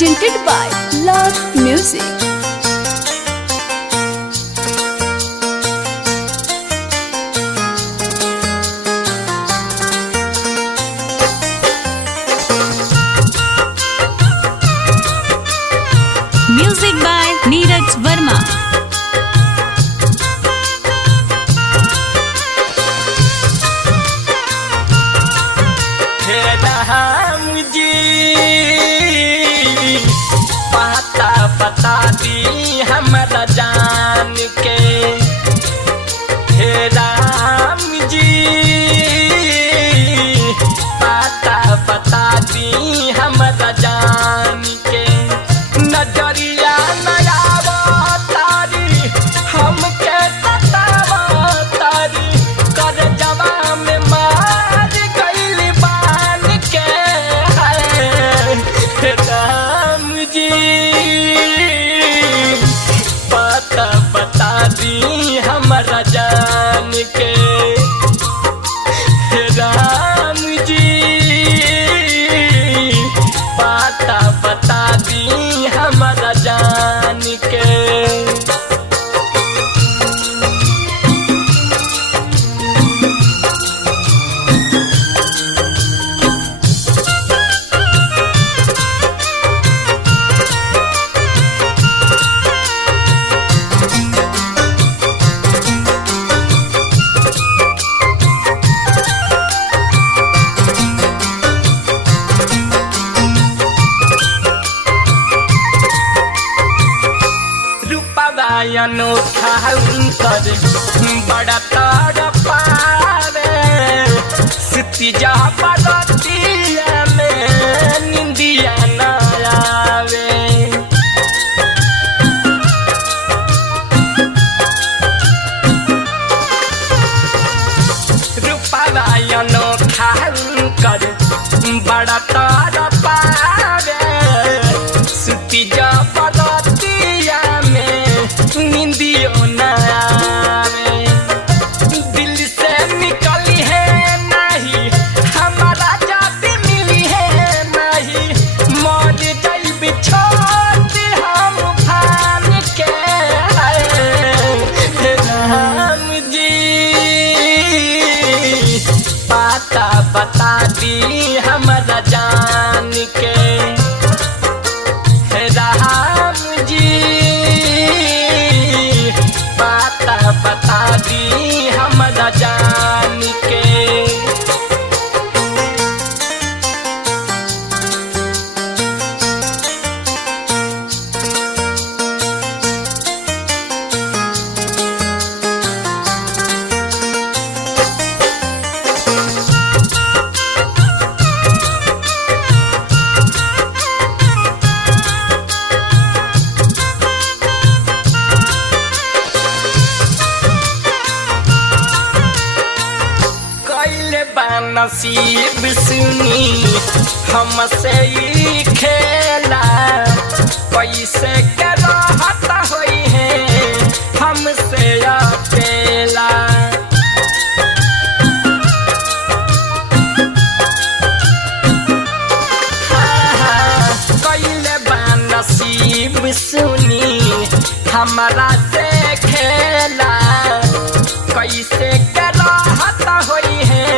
presented by Love Music. Music by Neeraj Verma. बता दी हमरा जान के हे राम जी बता दी हमरा जान के नजरिया नयावा तारी हमके सतावा तारी कर जवा में मार गइल बान के हे राम जी बता दी हमरा जान के हे राम जी बता दी हमरा जान के अनोखा कर बड़ा तार पावे सिटी जा पड़तिया में निंदिया न आवे रूपा अनोखा कर बड़ा तार पावे सिटी जा पड़तिया निंदियो न आवे दिल से निकली है नहीं हमारा जाति मिली है नहीं मर जाइब छोड़ हम फान के राम जी बता दी हमरा जान के राम जी बता दी हमरा जान के नसीब सुनी हमसे ही खेला पैसे के राहत होई है हमसे अकेला कैले बा नसीब सुनी हमारा से खेला कैसे के राहत होई है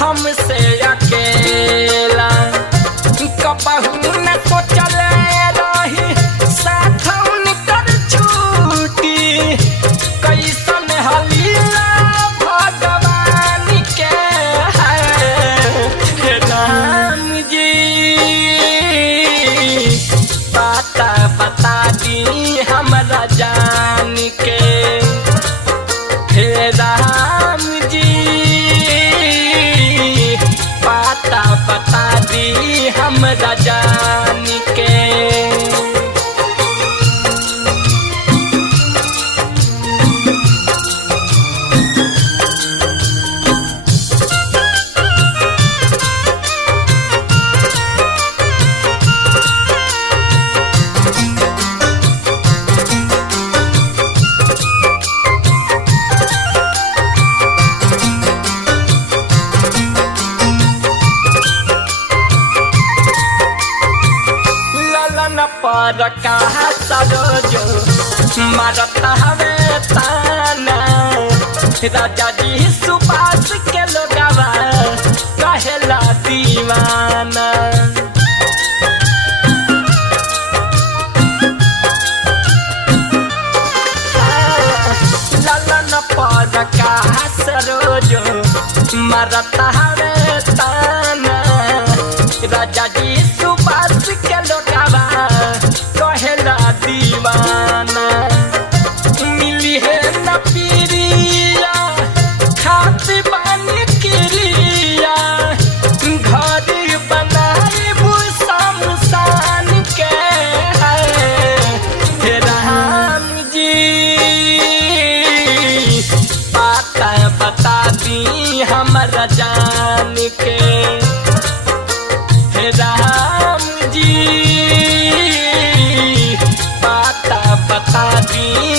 हमसे अकेला कबहू न सोचल रही साथ उनकर छूटी कैसन हलीला भगवान के है राम जी बता दी हमरा जान के हे राम जी बता दी हमरा जान के पर का सरोजो मारता हवे ताना राजा जी सुभाष के लोगवा कहेला दीवाना ललन पर का सरोजो मारता हवे ताना राजा जी सुभाष के लोगवा कहेला दीवाना मिली है न पीरिया खाती बानी क्रिया घर बनाई शमशान के है राम जी बात बता दी हमरा जान के राम जी बात बता दी